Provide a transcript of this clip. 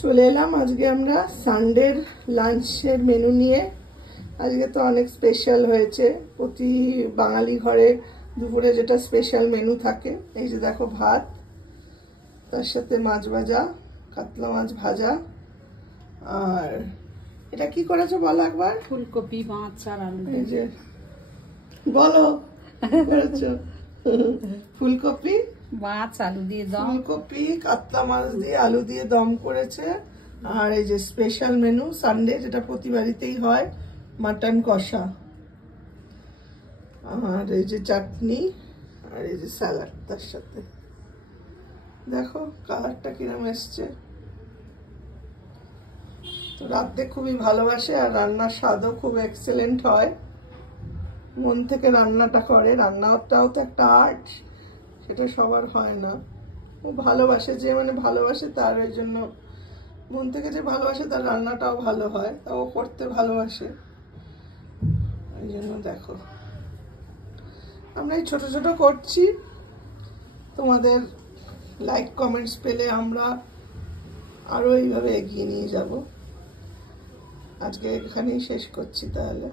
চলে এলাম আজকে আমরা সানডের লাঞ্চের মেনু নিয়ে। আজকে তো অনেক স্পেশাল হয়েছে, প্রতি বাঙালি ঘরে দুপুরে যেটা স্পেশাল মেনু থাকে। এই যে দেখো ভাত, তার সাথে মাছ ভাজা, কাতলা মাছ ভাজা। আর এটা কি করেছো বলো একবার? ফুলকপি, মাছ আর আলু। এই যে বলো করেছো ফুলকপি, মাছ, আলু দিয়ে দম। ফুলকপি কাতলা মাছ দিয়ে আলু দিয়ে দম করেছে। আর এই যে স্পেশাল মেনু সানডে, যেটা প্রতি বাড়িতেই হয়, মাটন কষা। আর এই যে চাটনি, আর এই যে স্যালাড তার সাথে। দেখো কালারটা কিরম এসছে। তো রাতে খুবই ভালোবাসে, আর রান্নার স্বাদও খুব এক্সেলেন্ট হয়। মন থেকে রান্নাটা করে, রান্নাটাও তো একটা আর্ট, সেটা সবার হয় না। ও ভালোবাসে, যে মানে ভালোবাসে তার, ওই জন্য মন থেকে যে ভালোবাসে তার রান্নাটাও ভালো হয়, তা ও করতে ভালোবাসে। ওই জন্য দেখো আমরা এই ছোট ছোট করছি, তোমাদের লাইক কমেন্টস পেলে আমরা আরো এইভাবে এগিয়ে নিয়ে যাব। আজকে এখানেই শেষ করছি তাহলে।